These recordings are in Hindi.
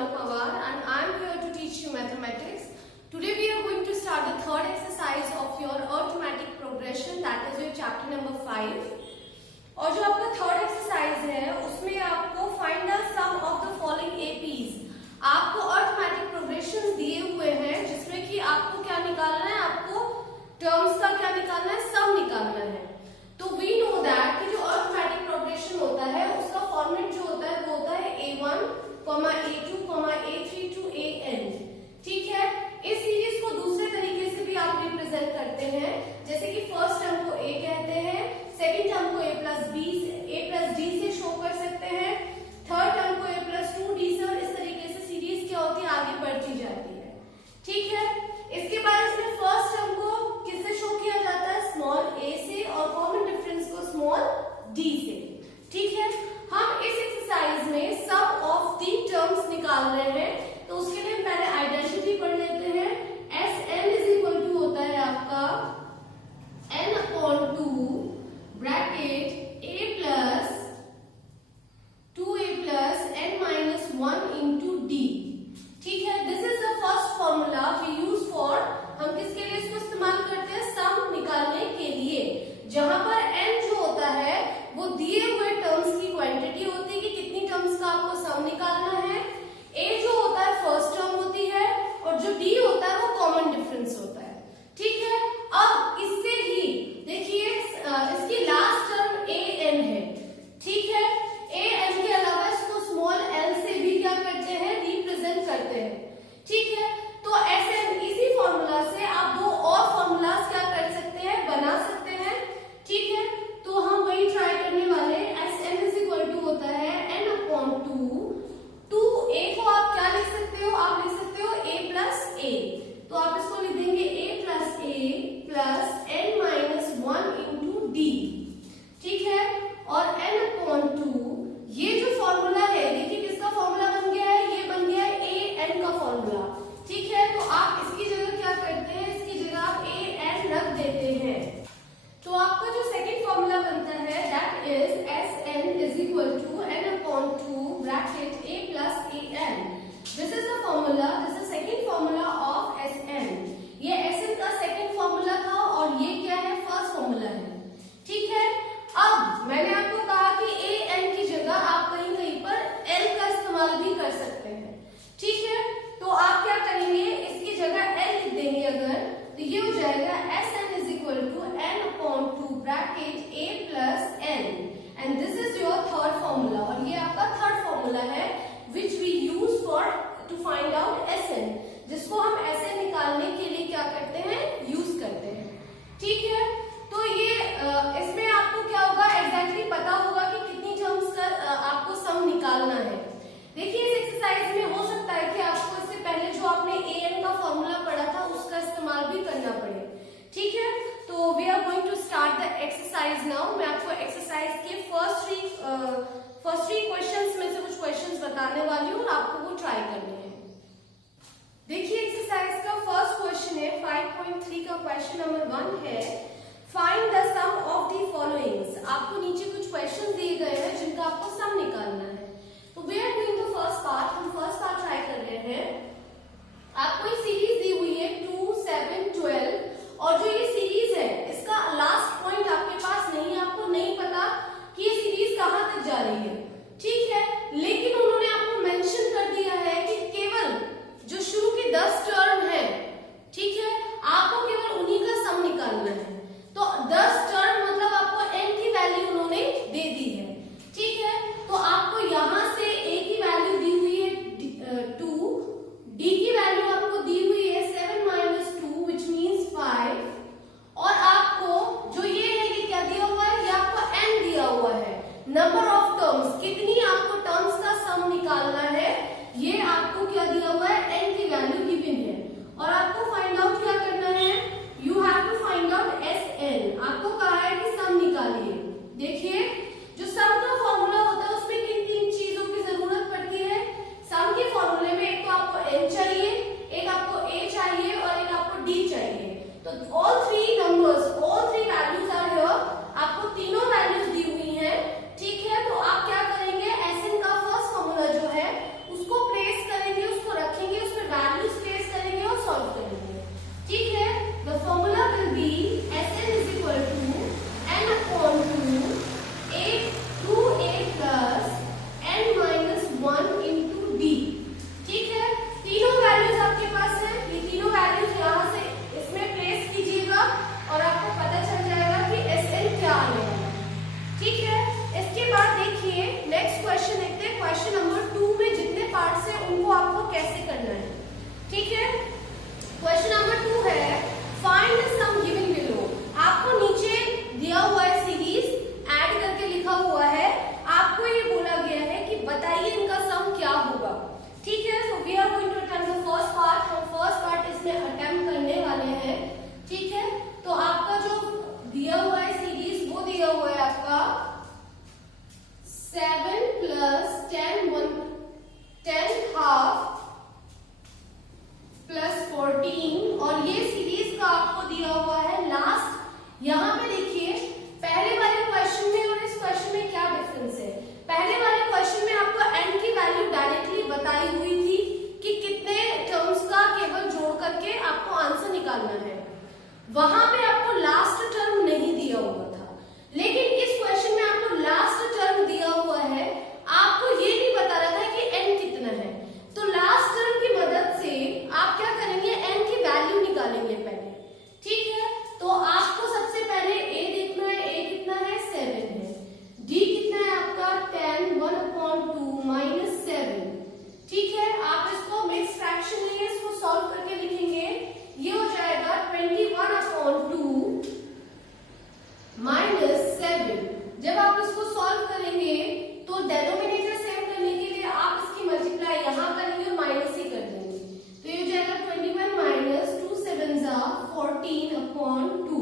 Shanu Pawar and I am here to teach you mathematics. Today we are going to start the third exercise of your arithmetic progression, that is your chapter number 5. और जो आपका थर्ड एक्सरसाइज है उसमें आपको find the sum of the following APs. आपको अरिथमेटिक प्रोग्रेशंस दिए हुए हैं जिसमें कि आपको क्या निकालना है, आपको टर्म्स का क्या निकालना है, सम निकालना है। तो वी नो दैट कि जो अरिथमेटिक प्रोग्रेशन होता है उसका फॉर्मेट जो होता है वो होता है a1, a2, a3 to an। ठीक है, इस सीरीज को दूसरे तरीके से भी आप रिप्रेजेंट करते हैं, जैसे कि फर्स्ट टर्म को a कहते हैं, सेकेंड टर्म को a प्लस d से शो कर सकते हैं, थर्ड टर्म को a प्लस 2d से, और इस तरीके से सीरीज क्या होती है आगे बढ़ती जाती है। ठीक है, इसके बाद इसमें फर्स्ट टर्म को किससे शो किया जाता है, स्मॉल a से, और कॉमन डिफरेंस को स्मॉल d से। ठीक है, हम इस एक्सरसाइज में सम ऑफ दी टर्म्स निकाल रहे हैं, तो उसके लिए पहले आइडेंटिटी पढ़ लेते हैं। Sn इज इक्वल टू होता है आपका n/2 bracket a plus 2a plus n-1 into d। ठीक है, this is the first formula we use for, हम किसके लिए इसको इस्तेमाल करते हैं, सम निकालने के लिए, जहां पर n जो होता है वो दिए हुए टर्म्स की क्वांटिटी होती है कि कितनी टर्म्स का आपको सम निकालना है, a जो होता है फर्स्ट टर्म होती है, और जो d होता है वो कॉमन डिफरेंस होता है। ठीक है, अब इससे ही देखिए इसकी लास्ट टर्म an है। ठीक है, an के अलावा इसको स्मॉल l से भी क्या करते हैं, रिप्रेजेंट करते हैं। ठीक है, तो ऐसे इसी फॉर्मूला से आप दो और फॉर्मूलाज क्या कर सकते हैं, बना सकते हैं। ठीक है, तो हम वही ट्राई करने वाले। Sn इज इक्वल टू होता है n/2। 2a को आप क्या लिख सकते हो, आप लिख सकते हो a प्लस a, तो आप इसको लिख देंगे a plus a plus n-1 into d। ठीक है, और n/2 ये जो फॉर्मूला है, देखिए किसका फॉर्मूला बन गया है, ये बन गया है an का फॉर्मूला। ठीक है, तो आप इसकी जगह क्या करते हैं, इसकी जगह आप an रख देते हैं, तो आपका जो सेकंड फॉर्मूला बनता है that is Sn is equal to n/2 bracket a plus an। This is the formula, this is second formula of Sn। ये Sn का सेकंड फॉर्मूला था और ये क्या है, फर्स्ट फॉर्मूला है। ठीक है, अब मैंने आपको कहा कि an की जगह आप कहीं कहीं पर l का इस्तेमाल भी कर सकते हैं। ठीक है, तो आप क्या करेंगे, इसकी जगह l लिख देंगे अगर, तो ये हो जाएगा Sn is equal to n/2 bracket a plus n, and this is your third formula, और ये आपका थर्ड फॉर्मूला है which we use for to find out Sn, जिसको हम Sn निकालने के लिए क्या करते हैं, यूज करते हैं। ठीक है, तो ये इसमें आपको क्या होगा, एग्जैक्टली पता होगा कि कितनी टर्म्स का आपको सम निकालना है। देखिए इस एक्सरसाइज में हो सकता है कि आपको इससे पहले जो आपने an का फॉर्मूला पढ़ा था उसका इस्तेमाल भी करना पड़े। ठीक है, तो we are going to start the exercise now. मैं आपको एक्सरसाइज के फर्स्ट थ्री क्वेश्चंस में से कुछ क्वेश्चंस बताने वाली हूँ और आपको वो ट्राई करने हैं। देखिए एक्सरसाइज का फर्स्ट क्वेश्चन है 5.3 का क्वेश्चन नंबर 1 है, find the sum of the followings. आपको नीचे कुछ क्वेश्चन दिए गए हैं जिनका आपको सम निकालना है। तो we are doing the first part, हम फर्स्ट पार्ट ट्राई कर रहे हैं। आपको एक सीरीज दी हुई है 2, 7, 12, और जो ये सीरीज है इसका लास्ट पॉइंट आपके पास नहीं है, आपको नहीं पता कि ये सीरीज कहां तक जा रही है। ठीक है, लेकिन उन्होंने आपको मेंशन कर दिया है कि केवल जो शुरू की 10 टर्म है, ठीक है, आपको केवल उन्हीं का सम निकालना है। क्वेश्चन नंबर 2 में जितने पार्ट्स हैं उनको आपको कैसे करना है, ठीक है। क्वेश्चन नंबर 2 है find the sum given below. आपको नीचे दिया हुआ है सीरीज ऐड करके लिखा हुआ है, आपको ये बोला गया है कि बताइए इनका सम क्या होगा, ठीक है। So we are going to attempt the first part. हम फर्स्ट पार्ट इसमें अटेम्प्ट करने वाले हैं, ठीक है। तो आपका जो दिया हुआ है सीरीज वो दिया हुआ है आपका 7 + 10 हाफ + 14 और ये सीरीज का आपको दिया हुआ है लास्ट। यहाँ पे देखिए पहले वाले क्वेश्चन में और इस क्वेश्चन में क्या डिफरेंस है। पहले वाले क्वेश्चन में आपको n की वैल्यू डायरेक्टली बताई हुई थी कि कितने टर्म्स का केवल जोड़ करके आपको आंसर निकालना है, वहां पे आपको लास्ट टर्म नहीं दिया हुआ था। लेकिन इस क्वेश्चन में आपको लास्ट टर्म दिया हुआ है, आपको ये नहीं बता रहा था कि n कितना है। तो लास्ट टर्म की मदद से आप क्या करेंगे, n की वैल्यू निकालेंगे पहले, ठीक है। तो आपको सबसे पहले a देखना है, a कितना है 7 है, d कितना है आपका 10 1/2 - 7, ठीक है। आप इसको मिक्स फ्रैक्शन लेंगे, इसको सॉल्व करके लिखेंगे, ये हो जाएगा 21/2 - 7। जब आप इसको सॉल्व करेंगे तो डेनोमिनेटर सेम करने के लिए आप इसकी मल्टीप्लाई यहाँ करेंगे और माइनस ही कर देंगे, तो ये हो जाएगा 21 - 2 7 14/2,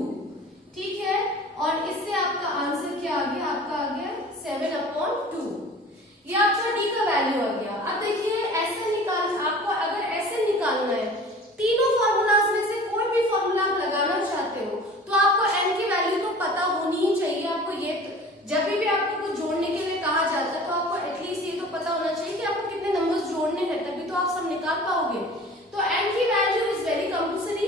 ठीक है। और इससे आपका आंसर क्या आ गया, आपका आ गया 7/2। ये आपका डी का वैल्यू आ गया। अब देखिए ऐसे आपको अगर ऐसे निकालना है, तीनों फॉर्मूलाज में से कोई भी फॉर्मूला आप लगाना चाहते हो तो आपको n की वैल्यू तो पता होनी ही चाहिए। आपको ये जब भी आपको कुछ जोड़ने के लिए कहा जाता है तो आपको एटलीस्ट ये तो पता होना चाहिए कि आपको कितने नंबर्स जोड़ने हैं, तभी तो आप सब निकाल पाओगे। तो n की वैल्यू इज वेरी कंपल्सरी।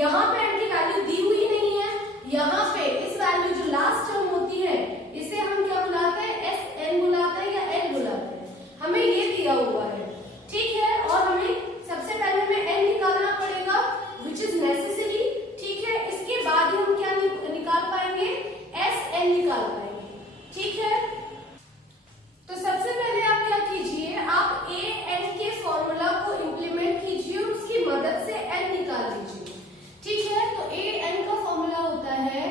यहाँ पे n की वैल्यू दी हुई नहीं है, यहाँ पे इस वैल्यू जो लास्ट टर्म होती है इसे हम क्या बुलाते हैं, Sn बुलाते हैं या n बुलाते हैं, हमें ये दिया हुआ है, ठीक है। और हमें सबसे पहले हमें n निकालना पड़ेगा विच इज नेसेसरी, ठीक है। इसके बाद हम क्या निकाल पाएंगे, Sn निकाल पाएंगे, ठीक है। तो सबसे पहले आप क्या कीजिए, आप a n के फॉर्मूला को इंप्लीमेंट कीजिए और उसकी मदद से n निकाल लीजिए, ठीक है। तो a n का फॉर्मूला होता है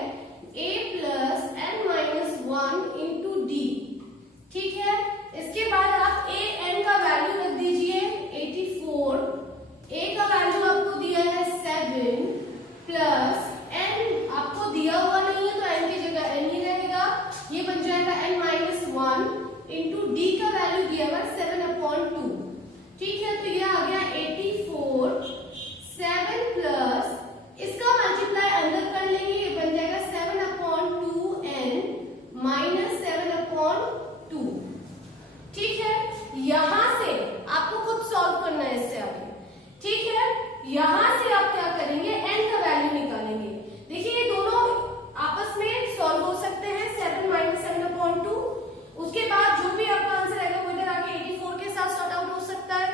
a + n - 1 × d, ठीक है। इसके बाद आप a n का वैल्यू रख दीजिए 84, a का वैल्यू आपको दिया है 7 प्लस n आपको दिया हुआ नहीं है तो n की जगह n ही रहेगा, ये बन जाएगा n - 1 × d का वैल्यू दिया हुआ 7/2, ठीक है। तो ये आ गया 84, 7 प्लस इसका मल्टीप्लाई अंदर कर लेंगे, ये बन जाएगा 7/2n - 7/2, ठीक है। यहां से आपको खुद सॉल्व करना है इससे आगे, ठीक है। यहां से आप क्या करेंगे, n का वैल्यू निकालेंगे। देखिए ये दोनों आपस में सॉल्व हो सकते हैं, 7 - 7/2। उसके बाद जो भी आपका आंसर आएगा वो इधर आके 84 के साथ सॉर्ट आउट हो सकता है,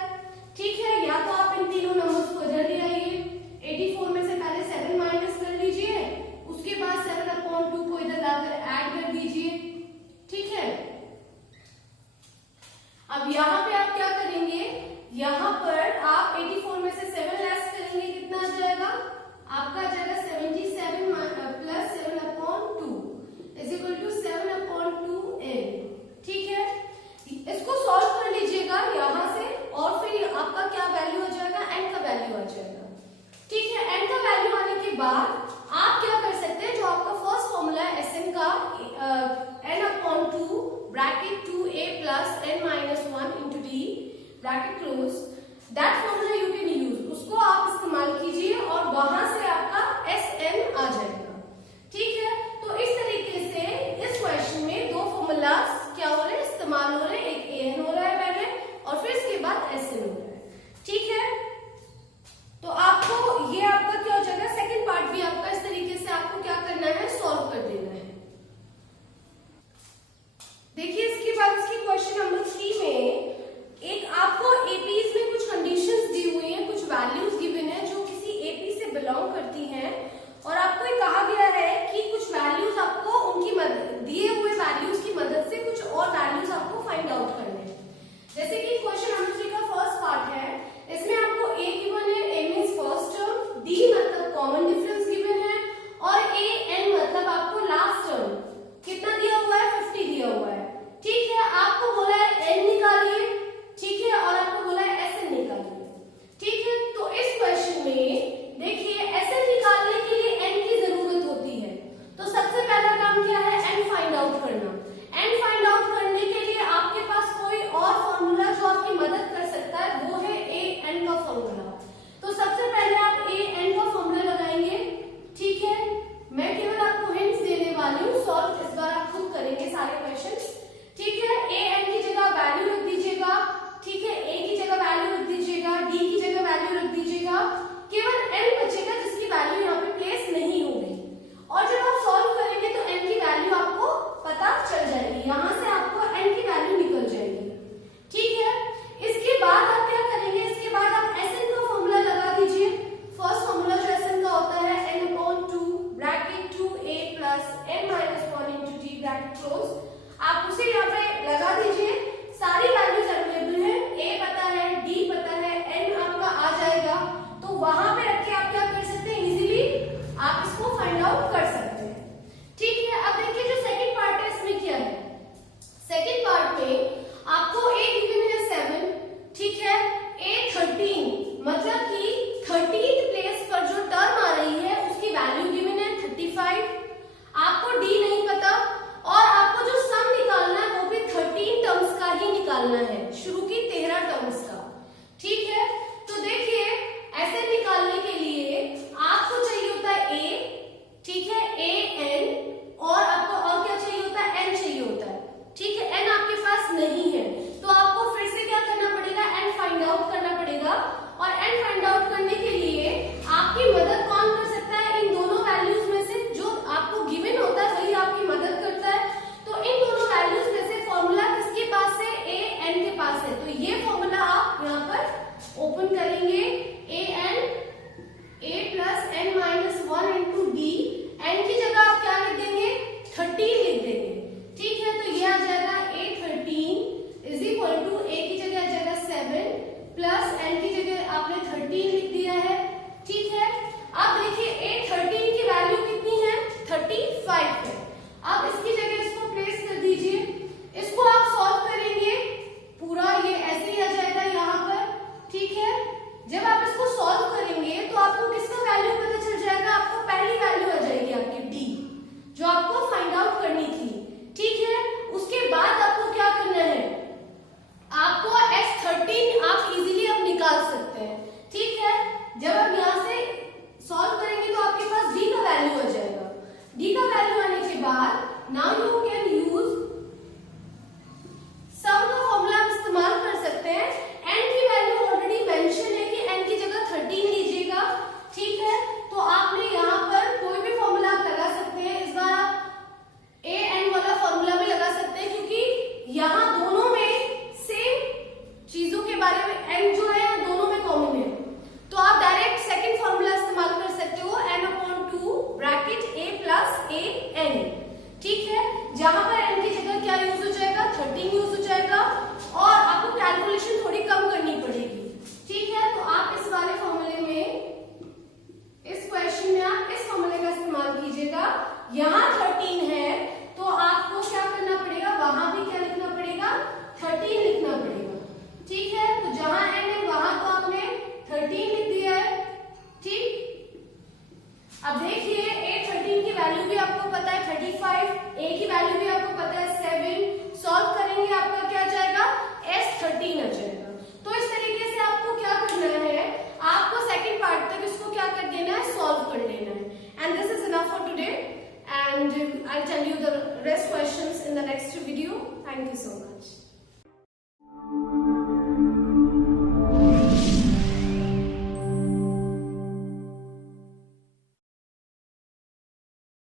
ठीक है। या तो आप इन तीनों नंबर्स को इधर ले आइए, 84 में से पहले 7 माइनस कर लीजिए, उसके बाद 7/2 को इधर लाकर ऐड कर दीजिए, ठीक है। अब यहाँ पे आप क्या करेंगे, यहाँ पर आप 84 में से 7 लेस करेंगे, कितना आ जाएगा आपका, आ जाएगा 77 + 7/2 = 7/2n, ठीक है। इसको सॉल्व कर लीजिएगा यहाँ से और फिर आपका क्या वैल्यू आ जाएगा, n का वैल्यू आ जाएगा, ठीक है। n का वैल्यू आने के बाद आप क्या कर सकते हैं, जो आपका फर्स्ट फॉर्मूला है Sn का n/2 bracket 2a + n - 1 × d bracket close, that formula you can use, उसको आप इस्तेमाल कीजिए और वहां से आपका Sn आ जाएगा, ठीक है। तो इस तरीके से इस क्वेश्चन में दो फॉर्मूला क्या हो रहे हैं, इस्तेमाल हो रहे हैं, एक an हो रहा है पहले और फिर इसके बाद Sn हो रहा है, ठीक है। तो आपको ये आपका क्या हो जाएगा, सेकंड पार्ट भी आपका इस तरीके से आपको क्या करना है, सॉल्व कर देना है। देखिए इसके बाद इसकी क्वेश्चन नंबर 3 में एक आपको एपीज में कुछ कंडीशंस दी हुई हैं, कुछ वैल्यूज गिवन है जो किसी एपी से बिलोंग करती you so much.